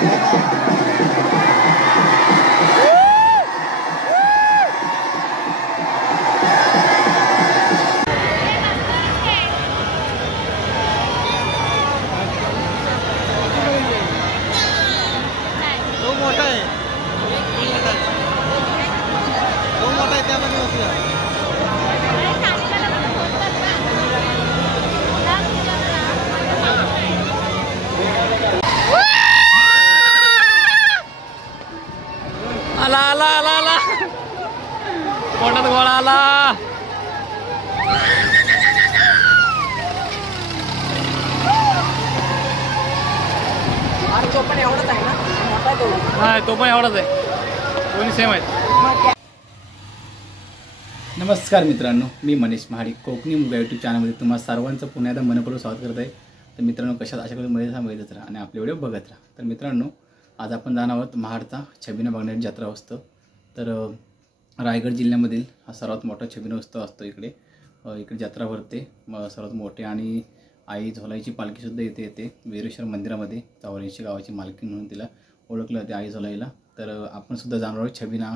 आला आला आला आला पोटात गोळा आला. तो पण एवढाच आहे ना, मोठा तो. नाही तो पण एवढाच आहे, दोन्ही सेम आहेत. नमस्कार मित्रांनो, मी मनीष महाडिक कोकणी मुगा यूट्यूब चॅनलमध्ये तुम्हाला सर्वांचं पुन्हा एकदा मनपूर्वक स्वागत करत आहे. तर मित्रांनो, कशात अशा करून मजेत राहा आणि आपले व्हिडिओ बघत राहा. तर मित्रांनो, आज आपण जाणार आहोत महाडचा छबिना बघण्याची जत्रा उत्सव. तर रायगड जिल्ह्यामधील हा सर्वात मोठा छबिना उत्सव असतो. इकडे जत्रा भरते सर्वात मोठे, आणि आई झोलाईची पालखीसुद्धा इथे येते वीरेश्वर मंदिरामध्ये. चौऱ्याऐंशी गावाची मालकी म्हणून तिला ओळखलं जाते आई झोलाईला. तर आपण सुद्धा जाणार आहोत छबिना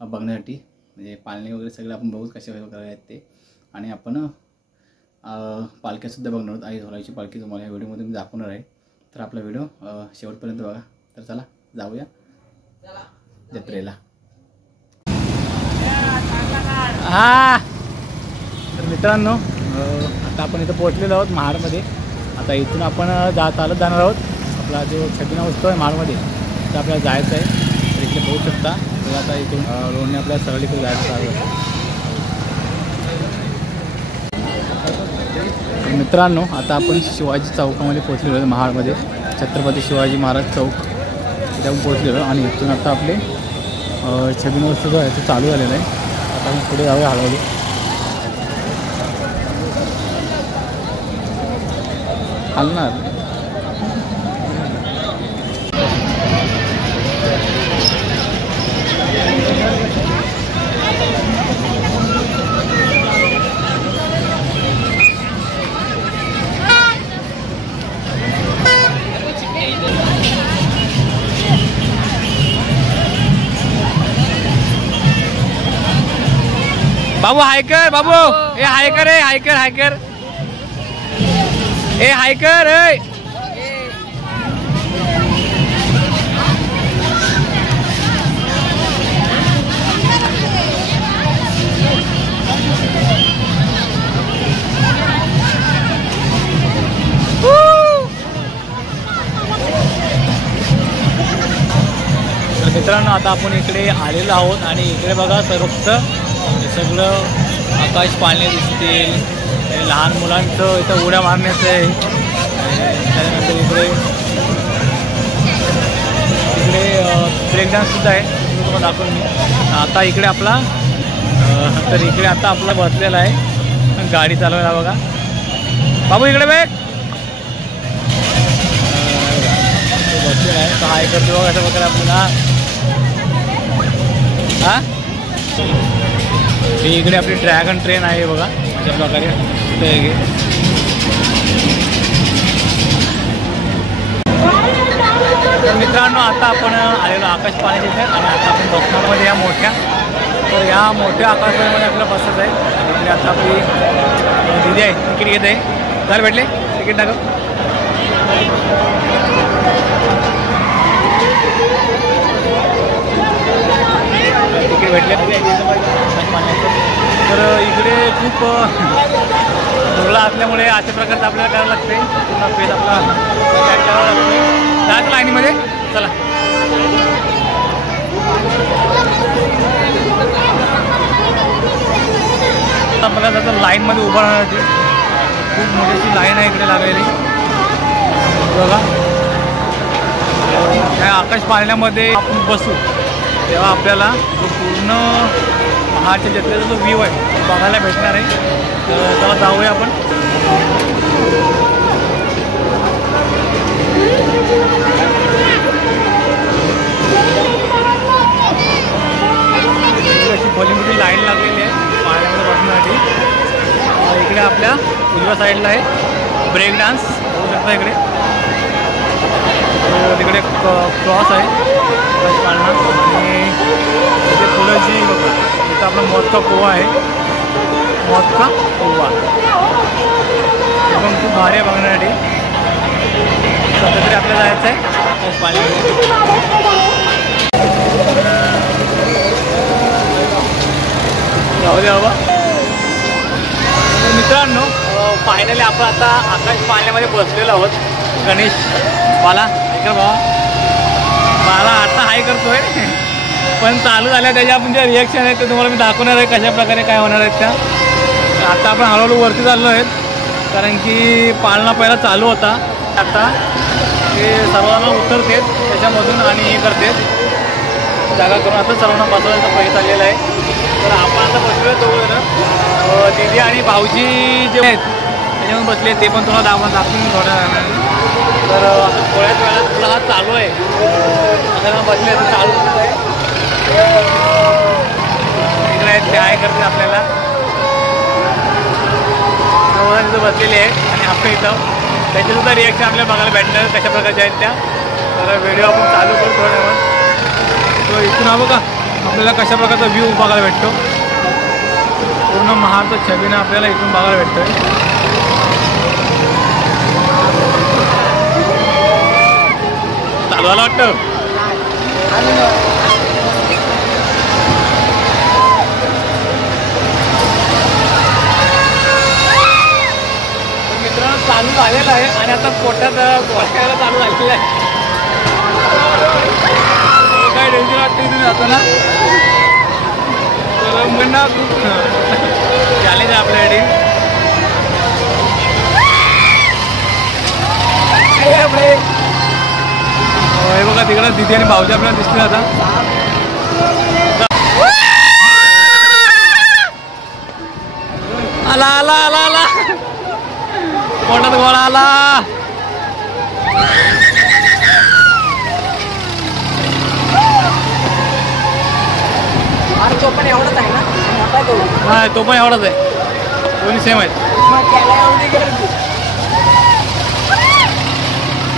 बघण्यासाठी. म्हणजे पालणी वगैरे सगळं आपण बघू कशा प्रकारे आहेत ते, आणि आपण पालख्यासुद्धा बघणार आहोत. आई झोलाईची पालखी तुम्हाला या व्हिडिओमध्ये मी दाखवणार आहे. तर आपला व्हिडिओ शेवटपर्यंत बघा. तर चला जाऊया जत्रेला. हा तर मित्रांनो, आता आपण इथं पोहोचलेलो आहोत महाडमध्ये. आता इथून आपण चालत जाणार आहोत. आपला जो छबिना उत्सव आहे महाडमध्ये, तर आपल्याला जायचं आहे. तर इथे पोहोचू शकता. तर आता इथून रोडने आपल्याला सरळ इकडे जायचं आहे. मित्रांनो, आता आपण शिवाजी चौकामध्ये पोहोचलेलो आहोत महाडमध्ये. छत्रपती शिवाजी महाराज चौक इथे आपण पोहोचलेलो, आणि इथून आता आपले छबिना उत्सव जो आहे तो चालू झालेला आहे. आता आपण पुढे जाऊया हळूहळू. हलणार बाबू हायकर, बाबू ए हायकर, ए हायकर हायकर, ए हायकर ए. तर मित्रांनो, आता आपण इकडे आलेलो आहोत, आणि इकडे बघा फक्त हे सगळं आकाश पाळणे दिसतील. लहान मुलांचं इथं उड्या मारण्याचं आहे. त्यानंतर इकडे ब्रेक डान्ससुद्धा आहे, तुम्हाला दाखवून मी. आता इकडे आपला बसलेला आहे गाडी चालवायला. बघा बाबू इकडे बघ, बसलेला आहे. तर हाय करतो बघा अशा प्रकारे आपल्याला. हां, ही इकडे आपली ड्रॅगन ट्रेन आहे बघा अशा प्रकारे. तर मित्रांनो, आता आपण आलेलो आकाश पाळण्याच्या इथे, आणि आता आपण बसण्यामध्ये या मोठ्या. तर या मोठ्या आकाशपाळण्यामध्ये आपल्याला बसत आहे. आणि आता आपली दिदी आहे, तिकीट घेत आहे. चाल भेटले तिकीट टाका. तिकीट भेटले. तर इकडे खूप दुर्ला असल्यामुळे अशा प्रकारचं आपल्याला करावं लागते. पूर्ण फेस आपला जायचं लाईनीमध्ये. चला आपल्याला त्याचं लाईनमध्ये उभं राहण्याची खूप मोठी लाईन आहे इकडे लागलेली बघा. त्या आकाश पाळण्यामध्ये आपण बसू तेव्हा आपल्याला जो पूर्ण महाडच्या जत्रेचा जो व्ह्यू आहे तो बघायला भेटणार आहे. तर त्याला जाऊया आपण. अशी भली मोठी लाईन लागलेली आहे पाळण्यामध्ये बसण्यासाठी. इकडे आपल्या उजव्या साईडला आहे ब्रेक डान्स, होऊ शकता इकडे. तिकडे क्रॉस आहे आकाश पाळणा. आणि इथे फुलाची इथं आपला मोदका पोहा आहे. मोदका पोहा हे पण खूप भारी आहे बघण्यासाठी. सध्या तरी आपल्याला जायचं आहे आकाश पाळण्यामध्ये. जाऊ दे बाबा. तर मित्रांनो फायनली आपण आता आकाश पाळण्यामध्ये बसलेलो आहोत. गणेश बाला ऐका बाबा, बाला आता हाय करतोय पण चालू झाल्या त्याच्या आपण ज्या रिॲक्शन आहेत ते तुम्हाला मी दाखवणार आहे कशा प्रकारे काय होणार आहेत त्या. आता आपण हळूहळू वरती चाललो आहेत कारण की पाळणा पहिला चालू होता. आता ते सर्वांना उतरतेत त्याच्यामधून आणि हे करतात जागा करून आता सर्वांना बसवायचा प्रयत्न चाललेला आहे. तर आपण आता बसलो आहे दोघं दीदी आणि भाऊजी जे आहेत त्याच्यावर बसले ते पण तुम्हाला दाखवून थोड्या वेळाने. तर आता थोड्याच वेळात तुला हा चालू आहे आता बसले तर चालू आहे. इकडे आहेत ते आहे करते आपल्याला तिथं बसलेले आहेत आणि आपण इथं त्याच्यासुद्धा रिॲक्शन आपल्याला बघायला भेटणार कशा प्रकारच्या आहेत त्या. तर व्हिडिओ आपण चालू करू थोड्या वेळ. तो इथून हवं का आपल्याला कशा प्रकारचा व्ह्यू बघायला भेटतो. पूर्ण महाडचा छबिना आपल्याला इथून बघायला भेटतोय. चालू झालं वाटतं. मित्रांनो चालू झालेलं आहे आणि आता पोटात गोळ्याला चालू झालेलं आहे. काय डेंजर वाटतं इथून जाताना. तर म्हणणं खूप चॅलेंज आहे आपल्यासाठी. हे बघा तिकडं दिदी आणि भाऊजी आपल्याला दिसतील आता. आला आला आला आला पोटात गोळा आला. अरे तो पण एवढाच आहे ना, मोठा गहू. नाही तो पण एवढाच आहे, दोन्ही सेम आहेत. मग त्याला एवढी गर्दी.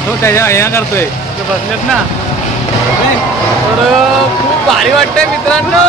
तो त्याच्या ह्या करतोय ते बसलेत ना. तर खूप भारी वाटतंय मित्रांनो.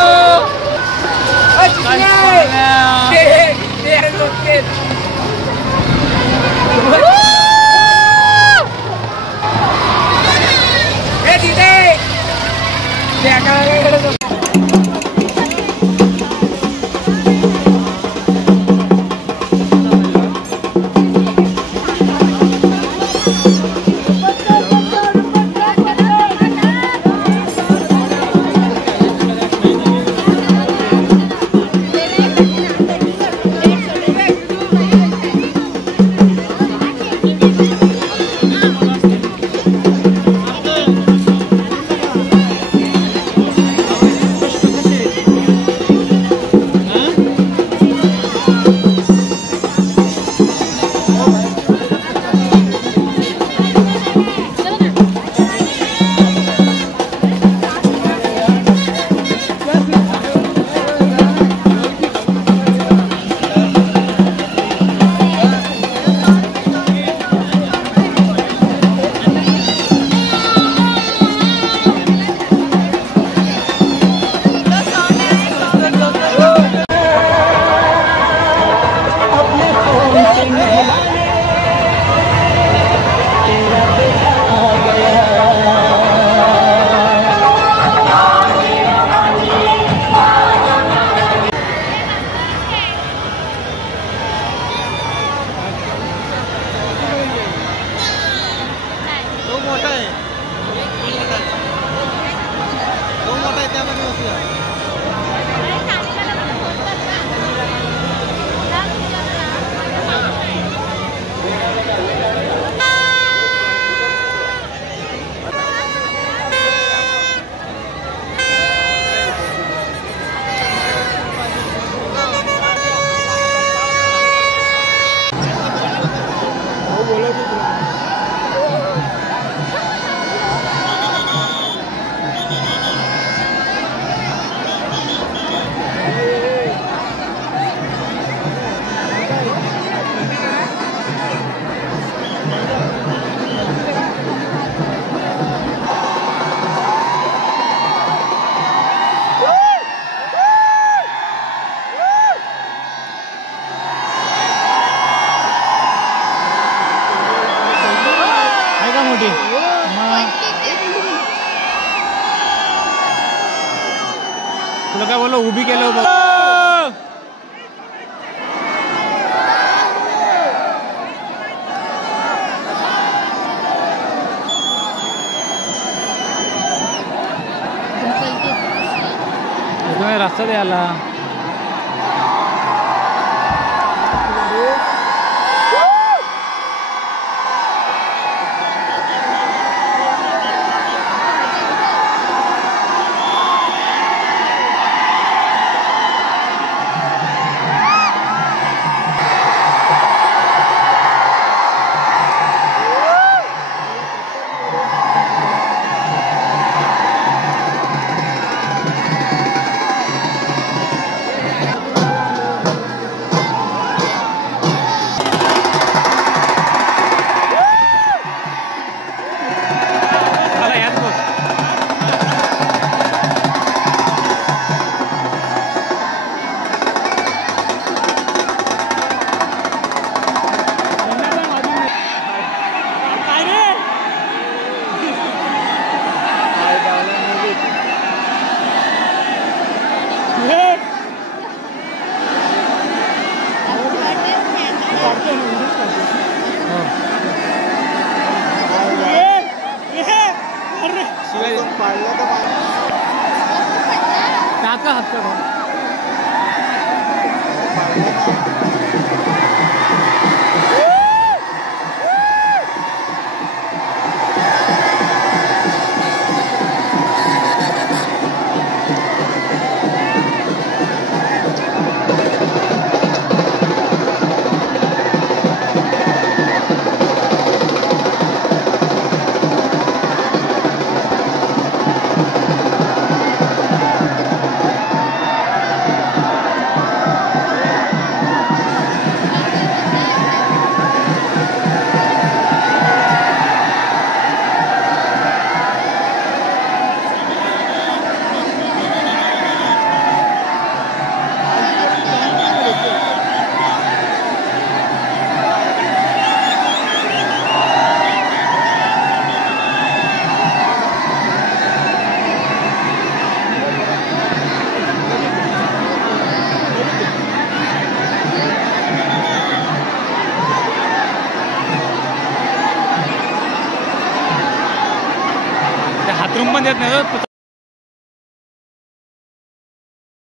बघा बोलो उभी केलं बघ. रस्ता द्यायला का हात का हातरूम पण देत नाही.